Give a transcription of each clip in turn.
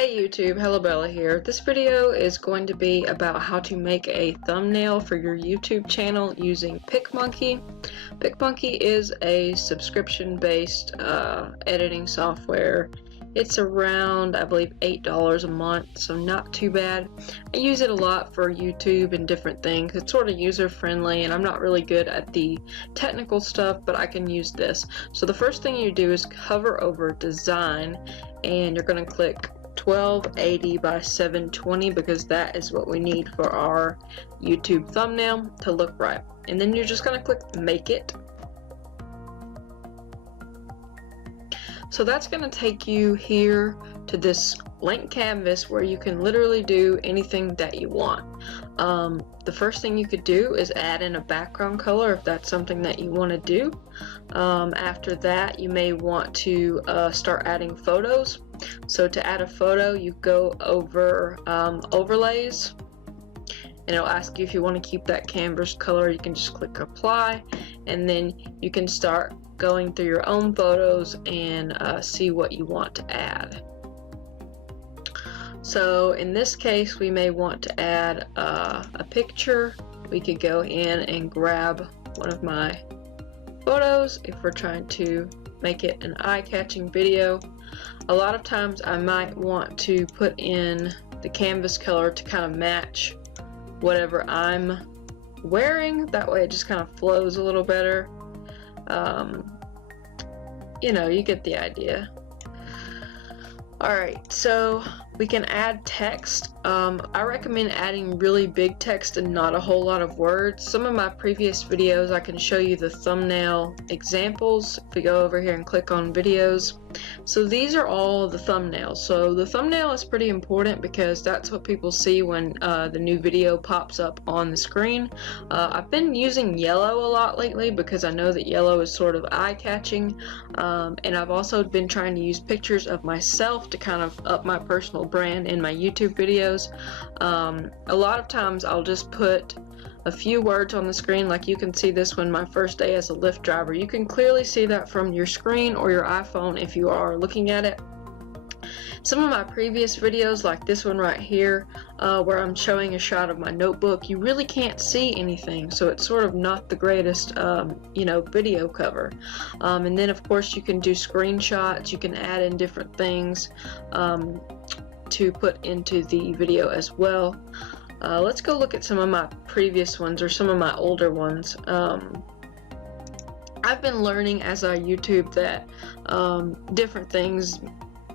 Hey YouTube, Bella here. This video is going to be about how to make a thumbnail for your YouTube channel using PicMonkey. PicMonkey is a subscription-based editing software. It's around, I believe, $8 a month, so not too bad. I use it a lot for YouTube and different things. It's sort of user-friendly, and I'm not really good at the technical stuff, but I can use this. So the first thing you do is hover over Design, and you're going to click 1280 by 720 because that is what we need for our YouTube thumbnail to look right. And then you're just going to click Make It. So that's going to take you here to this blank canvas where you can literally do anything that you want. The first thing you could do is add in a background color if that's something that you want to do. After that, you may want to start adding photos. So to add a photo, you go over overlays, and it'll ask you if you want to keep that canvas color. You can just click apply, and then you can start going through your own photos and see what you want to add. So in this case, we may want to add a picture. We could go in and grab one of my photos if we're trying to make it an eye-catching video. A lot of times I might want to put in the canvas color to kind of match whatever I'm wearing. That way it just kind of flows a little better. You know, you get the idea. Alright, so we can add text. I recommend adding really big text and not a whole lot of words. Some of my previous videos I can show you the thumbnail examples if we go over here and click on videos. So these are all the thumbnails. So the thumbnail is pretty important because that's what people see when the new video pops up on the screen. I've been using yellow a lot lately because I know that yellow is sort of eye-catching, and I've also been trying to use pictures of myself to kind of up my personal brand in my YouTube videos. A lot of times I'll just put a few words on the screen, like you can see this one, my first day as a Lyft driver. You can clearly see that from your screen or your iPhone if you are looking at it. Some of my previous videos, like this one right here, where I'm showing a shot of my notebook, you really can't see anything, so it's sort of not the greatest, you know, video cover. And then of course you can do screenshots, you can add in different things to put into the video as well. Let's go look at some of my previous ones or some of my older ones. I've been learning as I YouTube that different things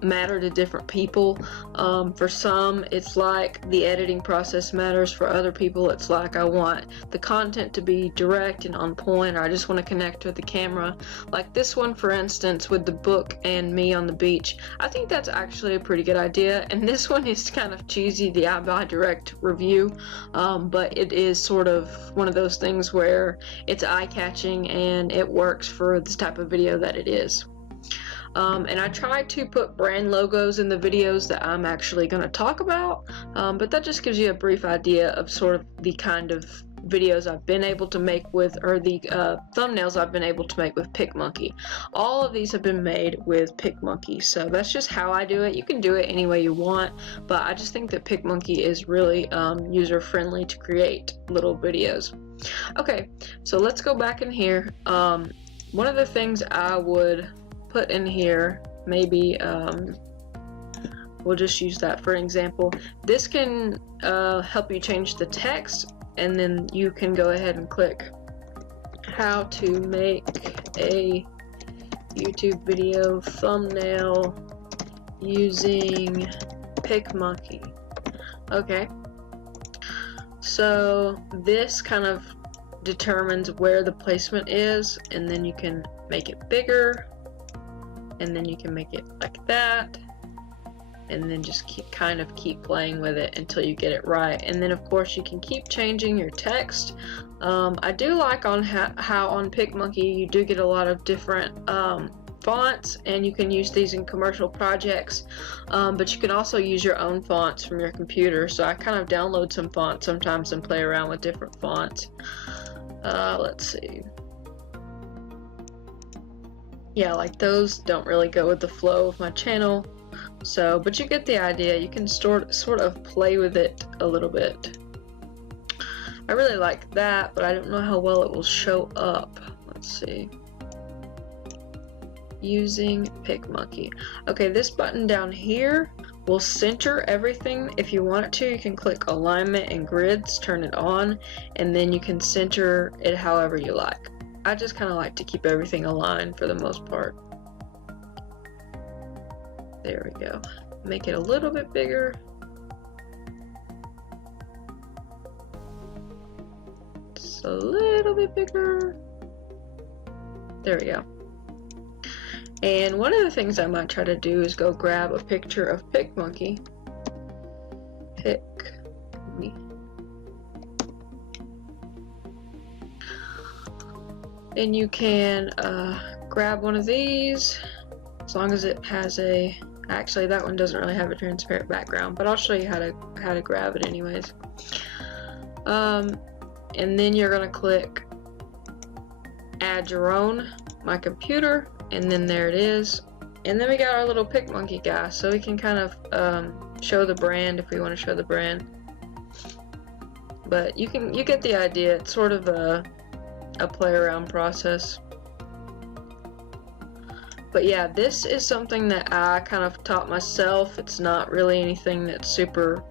matter to different people. For some it's like the editing process matters. For other people it's like I want the content to be direct and on point, or I just want to connect with the camera. Like this one for instance with the book and me on the beach, I think that's actually a pretty good idea. And this one is kind of cheesy, the I Buy Direct review, but it is sort of one of those things where it's eye-catching and it works for this type of video that it is. And I try to put brand logos in the videos that I'm actually going to talk about, but that just gives you a brief idea of sort of the kind of videos I've been able to make with, or the thumbnails I've been able to make with PicMonkey. All of these have been made with PicMonkey, so that's just how I do it. You can do it any way you want, but I just think that PicMonkey is really user-friendly to create little videos. Okay, so let's go back in here. One of the things I would put in here, maybe we'll just use that for an example. This can help you change the text, and then you can go ahead and click how to make a YouTube video thumbnail using PicMonkey. Okay, so this kind of determines where the placement is, and then you can make it bigger, and then you can make it like that, and then just keep playing with it until you get it right. And then of course you can keep changing your text. I do like on how on PicMonkey you do get a lot of different fonts, and you can use these in commercial projects, but you can also use your own fonts from your computer. So I kind of download some fonts sometimes and play around with different fonts. Let's see. Yeah, like those don't really go with the flow of my channel. So, but you get the idea. You can sort of play with it a little bit. I really like that, but I don't know how well it will show up. Let's see. Using PicMonkey. Okay, this button down here will center everything. If you want it to, you can click alignment and grids, turn it on, and then you can center it however you like. I just kind of like to keep everything aligned for the most part. There we go. Make it a little bit bigger. Just a little bit bigger. There we go. And one of the things I might try to do is go grab a picture of PicMonkey. Pick me. And you can grab one of these, as long as it has a. Actually, that one doesn't really have a transparent background, but I'll show you how to grab it anyways. And then you're gonna click Add Your Own, My Computer. And then there it is. And then we got our little PicMonkey guy, so we can kind of show the brand if we want to show the brand. But you get the idea. It's sort of a play around process. But yeah, this is something that I kind of taught myself. It's not really anything that's super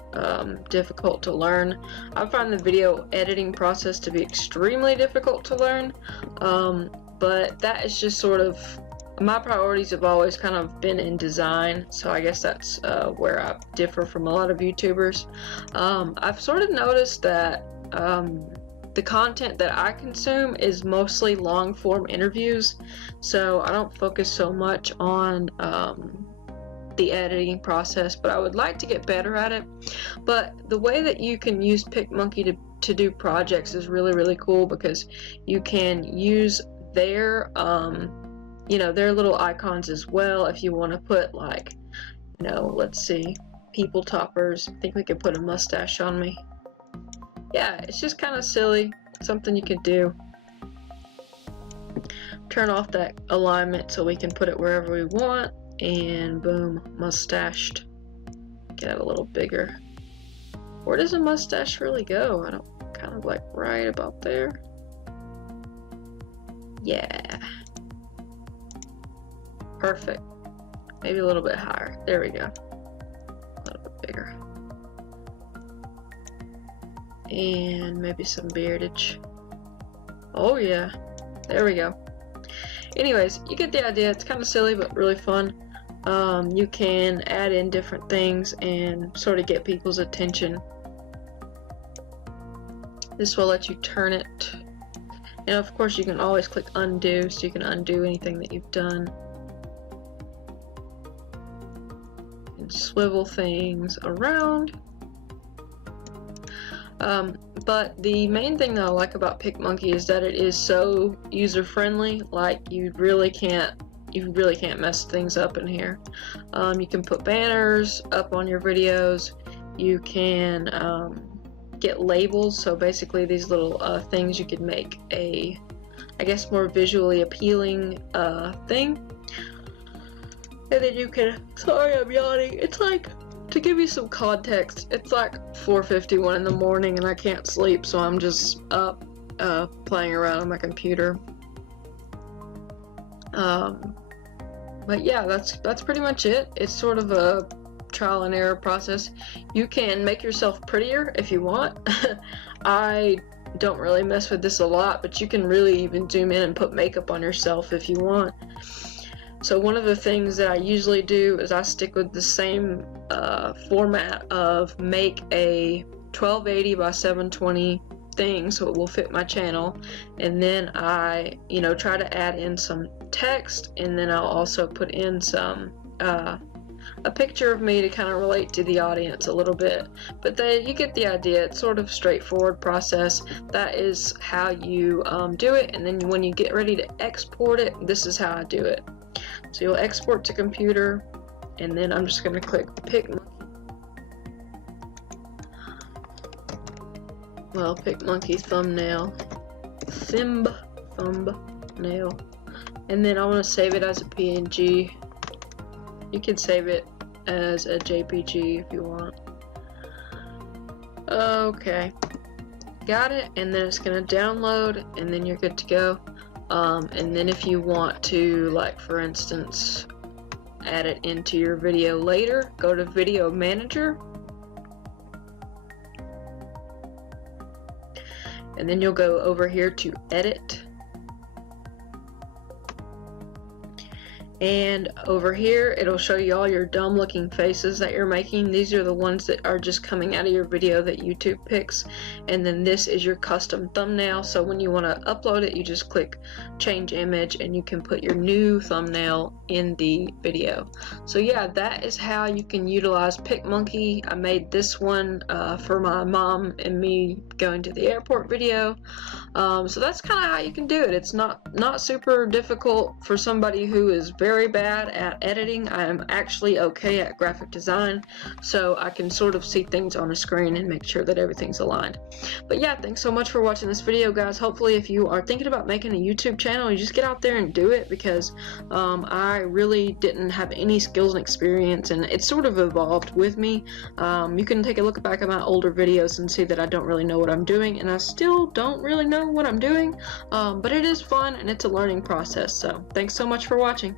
difficult to learn. I find the video editing process to be extremely difficult to learn. But that is just sort of, my priorities have always kind of been in design, so I guess that's where I differ from a lot of YouTubers. I've sort of noticed that the content that I consume is mostly long form interviews, so I don't focus so much on the editing process, but I would like to get better at it. But the way that you can use PicMonkey to do projects is really, really cool, because you can use their you know, their little icons as well. If you want to put, like, you know, let's see, people toppers. I think we could put a mustache on me. Yeah, it's just kind of silly, something you could do. Turn off that alignment so we can put it wherever we want, and boom, mustached. Get it a little bigger. Where does a mustache really go? I don't, kind of like right about there. Yeah. Perfect. Maybe a little bit higher. There we go. A little bit bigger. And maybe some beardage. Oh yeah. There we go. Anyways, you get the idea. It's kind of silly but really fun. You can add in different things and sort of get people's attention. This will let you turn it. And of course you can always click undo, so you can undo anything that you've done. And swivel things around. But the main thing that I like about PicMonkey is that it is so user-friendly. Like, you really can't mess things up in here. You can put banners up on your videos. You can get labels, so basically these little things you could make a, I guess, more visually appealing thing. And then you can, sorry I'm yawning, it's like, to give you some context, it's like 4:51 in the morning and I can't sleep, so I'm just up playing around on my computer. But yeah, that's pretty much it. It's sort of a trial and error process. You can make yourself prettier if you want. I don't really mess with this a lot, but you can really even zoom in and put makeup on yourself if you want. So one of the things that I usually do is I stick with the same format of make a 1280 by 720 thing so it will fit my channel, and then I, you know, try to add in some text, and then I'll also put in some a picture of me to kind of relate to the audience a little bit. But then you get the idea. It's sort of straightforward process. That is how you do it, and then when you get ready to export it, this is how I do it. So you'll export to computer, and then I'm just going to click PicMonkey. Well, PicMonkey thumbnail. Thumbnail. And then I want to save it as a PNG. You can save it as a JPG if you want. Okay, got it, and then it's gonna download, and then you're good to go. And then if you want to, like for instance, add it into your video later, go to Video Manager, and then you'll go over here to Edit, and over here it'll show you all your dumb looking faces that you're making. These are the ones that are just coming out of your video that YouTube picks, and then this is your custom thumbnail. So when you want to upload it, you just click change image and you can put your new thumbnail in the video. So yeah, that is how you can utilize PicMonkey. I made this one for my mom and me going to the airport video. So that's kind of how you can do it. It's not super difficult for somebody who is very bad at editing. I am actually okay at graphic design, so I can sort of see things on a screen and make sure that everything's aligned. But yeah, thanks so much for watching this video, guys. Hopefully if you are thinking about making a YouTube channel, you just get out there and do it, because I really didn't have any skills and experience, and it sort of evolved with me. You can take a look back at my older videos and see that I don't really know what I'm doing, and I still don't really know what I'm doing, but it is fun and it's a learning process. So thanks so much for watching.